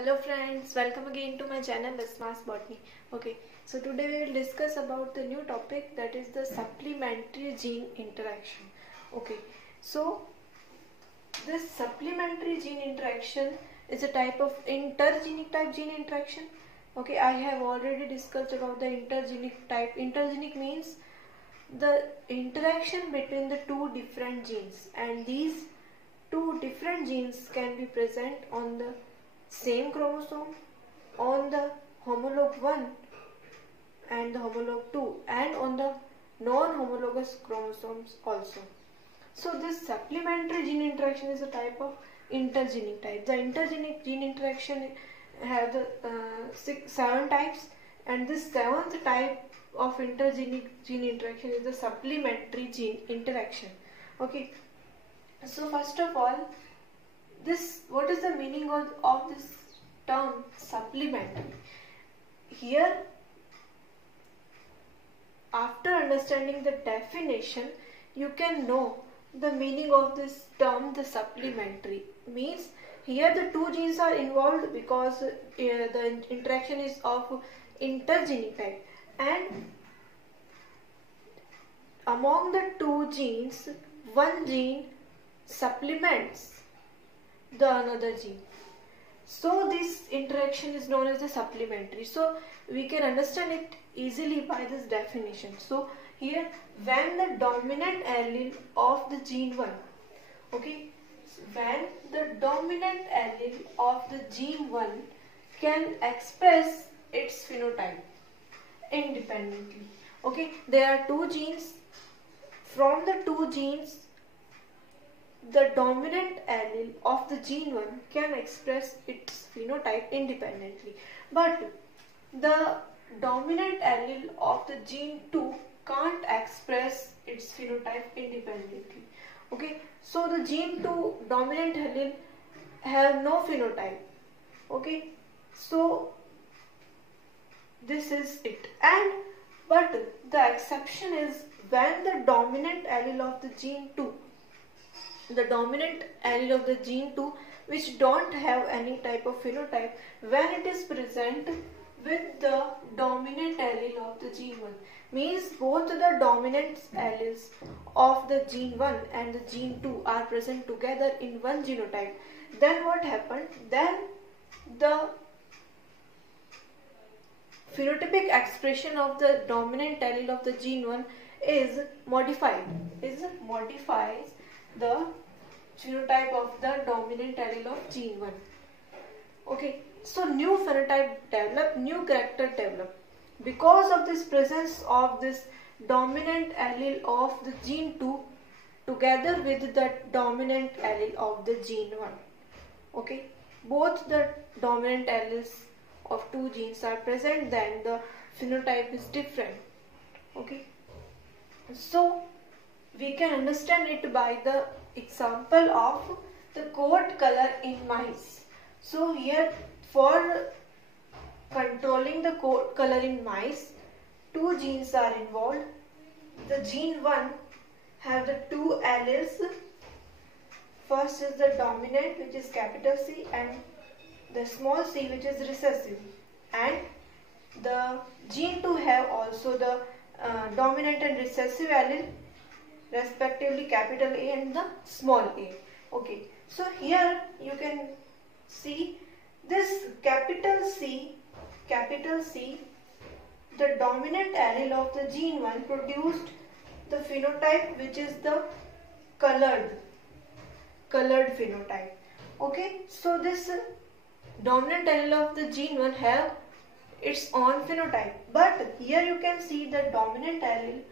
Hello friends, welcome again to my channel Smash Botany. Okay, so today we will discuss about the new topic, that is the supplementary gene interaction. Okay, so this supplementary gene interaction is a type of intergenic type gene interaction. Okay, I have already discussed about the intergenic type. Intergenic means the interaction between the two different genes, and these two different genes can be present on the same chromosome, on the homolog 1 and the homolog 2, and on the non-homologous chromosomes also. So this supplementary gene interaction is a type of intergenic type. The intergenic gene interaction have the 7 types, and this 7th type of intergenic gene interaction is the supplementary gene interaction. Okay, so first of all, what is the meaning of this term supplementary? Here, after understanding the definition, you can know the meaning of this term. The supplementary means here the two genes are involved because the interaction is of intergenic type, and among the two genes, one gene supplements the another gene. So this interaction is known as the supplementary. So we can understand it easily by this definition. So here, when the dominant allele of the gene 1, okay, when the dominant allele of the gene 1 can express its phenotype independently. Okay, there are two genes. From the two genes, the dominant allele of the gene 1 can express its phenotype independently, but the dominant allele of the gene 2 can't express its phenotype independently. Okay, so the gene 2 dominant allele have no phenotype. Okay, so this is it. But the exception is when the dominant allele of the gene 2, the dominant allele of the gene 2 which don't have any type of phenotype, when it is present with the dominant allele of the gene 1, means both the dominant alleles of the gene 1 and the gene 2 are present together in one genotype, then what happened? Then the phenotypic expression of the dominant allele of the gene 1 modifies the phenotype of the dominant allele of gene 1. Okay, so new phenotype develop, new character develop because of this presence of this dominant allele of the gene 2 together with the dominant allele of the gene 1. Okay, both the dominant alleles of two genes are present, then the phenotype is different. Okay, so we can understand it by the example of the coat color in mice. So here, for controlling the coat color in mice, two genes are involved. The gene 1 have the two alleles. First is the dominant, which is capital C, and the small c, which is recessive, and the gene 2 have also the dominant and recessive allele, respectively capital A and the small a. Okay, so here you can see this capital C, the dominant allele of the gene 1 produced the phenotype which is the colored phenotype. Okay, so this dominant allele of the gene 1 have its own phenotype, but here you can see the dominant allele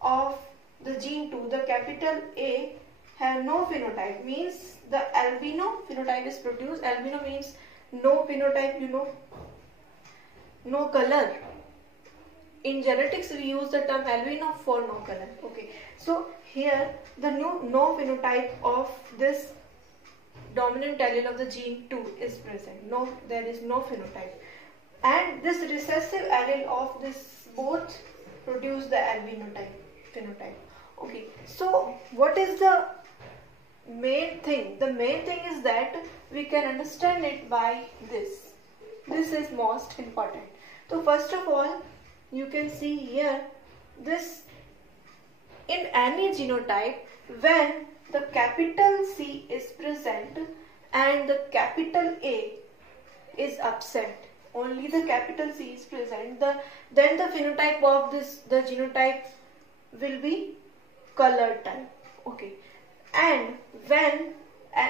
of the gene 2, the capital A, have no phenotype, means the albino phenotype is produced. Albino means no phenotype, no color. In genetics we use the term albino for no color. Okay, so here the no phenotype of this dominant allele of the gene 2 is present. No, there is no phenotype, and this recessive allele of this both produce the albino phenotype. Okay, so what is the main thing. The main thing is that we can understand it by this. This is most important. So first of all, you can see here this in any genotype when the capital C is present and the capital A is absent. Only the capital C is present. Then the phenotype of the genotype will be colored type. Okay. And when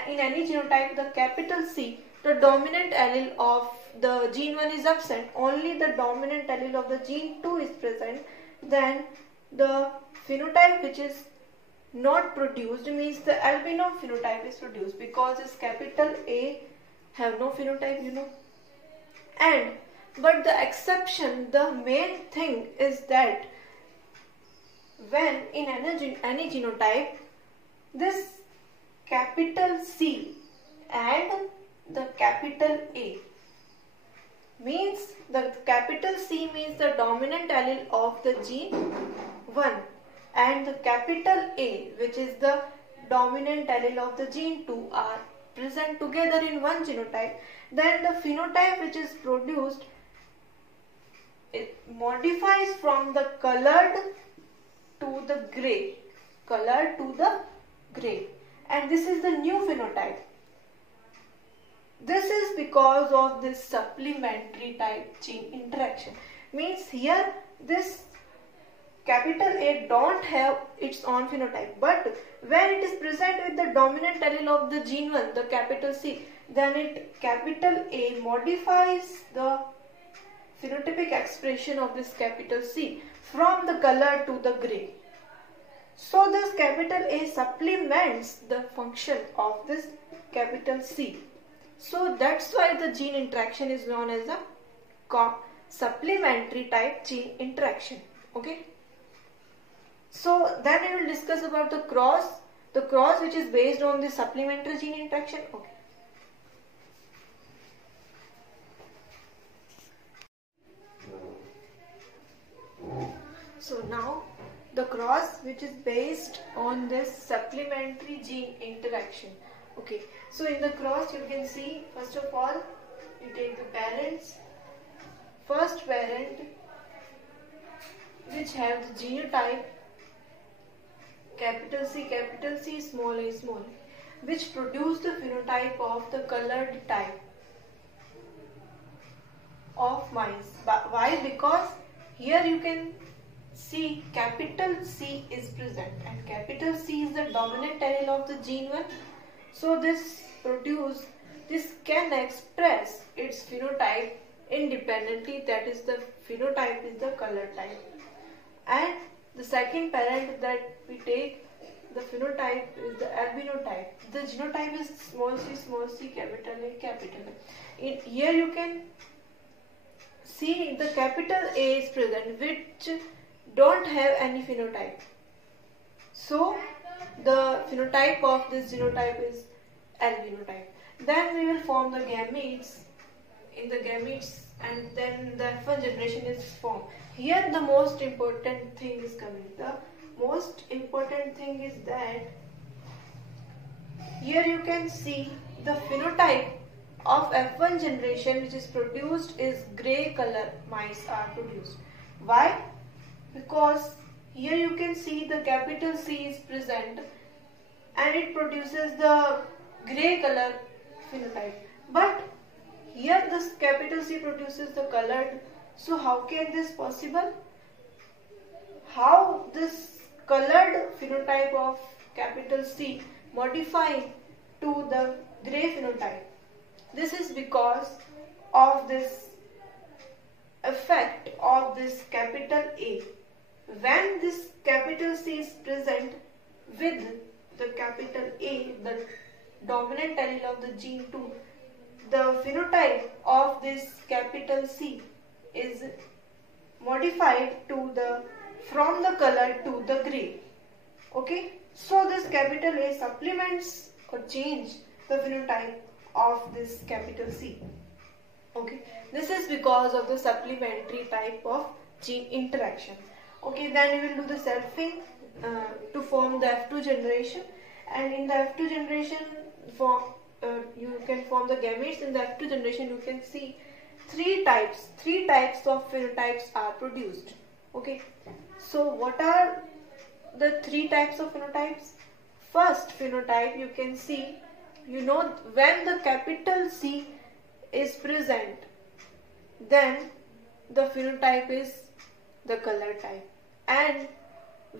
in any genotype the capital C, the dominant allele of the gene 1 is absent, only the dominant allele of the gene 2 is present, then the phenotype which is not produced means the albino phenotype is produced, because this capital A have no phenotype, but the exception, the main thing is that when in any genotype this capital C and the capital A means the capital C means the dominant allele of the gene 1 and the capital A, which is the dominant allele of the gene 2, are present together in one genotype, then the phenotype which is produced, it modifies from the colored to the grey, and this is the new phenotype. This is because of this supplementary type gene interaction. Means here this capital A don't have its own phenotype, but when it is present with the dominant allele of the gene 1, the capital C, then capital A modifies the phenotypic expression of this capital C from the color to the grey. So this capital A supplements the function of this capital C. So that's why the gene interaction is known as a supplementary type gene interaction. Okay. So then we will discuss about the cross which is based on the supplementary gene interaction. Okay. So now the cross which is based on this supplementary gene interaction. Okay. So in the cross you can see, first of all you take the parents. First parent which have the genotype capital C, small a, which produce the phenotype of the colored type of mice. Why? Because here you can see capital C is present and capital C is the dominant allele of the gene 1. So this can express its phenotype independently, that is the phenotype is the color type. And the second parent that we take, the phenotype is the albino type. The genotype is small c, capital A. Here you can see the capital A is present, which don't have any phenotype. So the phenotype of this genotype is albino type. Then we will form the gametes. In the gametes, and then the F1 generation is formed. Here the most important thing is coming. The most important thing is that here you can see the phenotype of F1 generation which is produced is grey color mice are produced. Why? Because here you can see the capital C is present and it produces the grey color phenotype. But here this capital C produces the colored. So how can this possible? How this colored phenotype of capital C modify to the grey phenotype? This is because of this effect of this capital A. When this capital C is present with the capital A, the dominant allele of the gene 2, the phenotype of this capital C is modified to from the color to the grey. Okay. So this capital A supplements or change the phenotype of this capital C. Okay. This is because of the supplementary type of gene interaction. Okay. Then we will do the selfing to form the F2 generation. and in the F2 generation you can form the gametes. In the F2 generation you can see three types of phenotypes are produced. Okay, so what are the three types of phenotypes? First phenotype, you can see, when the capital C is present, then the phenotype is the color type, and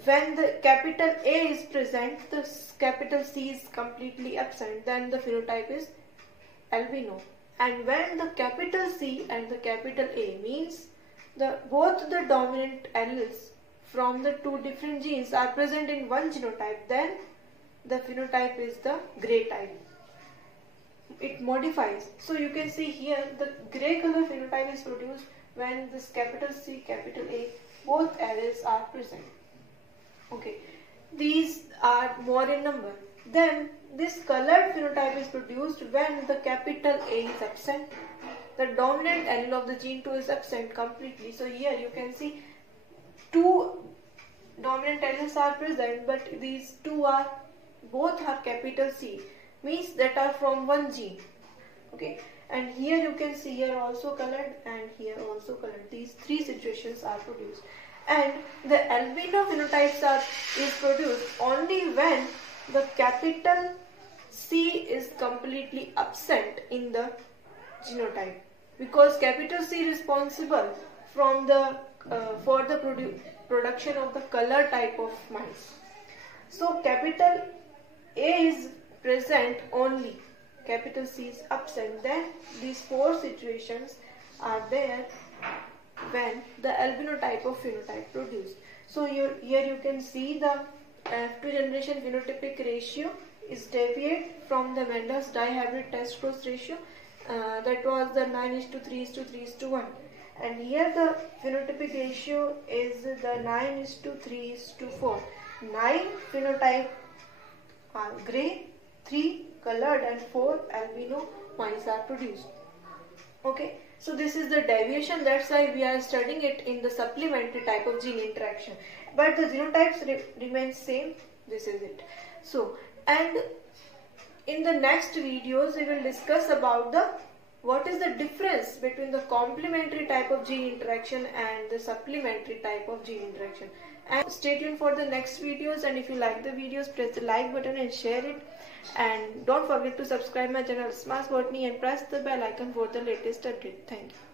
when the capital A is present, the capital C is completely absent, then the phenotype is albino. And when the capital C and the capital A means both the dominant alleles from the two different genes are present in one genotype, then the phenotype is the gray type. It modifies. So you can see here the gray color phenotype is produced when this capital C, capital A, both alleles are present. Okay, these are more in number. Then this colored phenotype is produced when the capital A is absent. The dominant allele of the gene 2 is absent completely. So here you can see two dominant alleles are present, but these both are capital C, means that are from one gene. Okay, and here you can see here also colored and here also colored. These three situations are produced, and the albino phenotypes is produced only when the capital C is completely absent in the genotype, because capital C is responsible for the production of the color type of mice. So capital A is present only, capital C is absent, then these four situations are there when the albino type of phenotype produced. So here you can see the F2 generation phenotypic ratio is deviate from the Mendel's dihybrid test cross ratio, that was the 9:3:3:1, and here the phenotypic ratio is the 9:3:4. 9 phenotype are gray, 3 colored, and 4 albino mice are produced. Okay, so this is the deviation, that's why we are studying it in the supplementary type of gene interaction, but the genotypes remain same. This is it. So, and in the next videos we will discuss about what is the difference between the complementary type of gene interaction and the supplementary type of gene interaction. And stay tuned for the next videos, and if you like the videos, press the like button and share it, and don't forget to subscribe my channel Smart Botany and press the bell icon for the latest update. Thank you.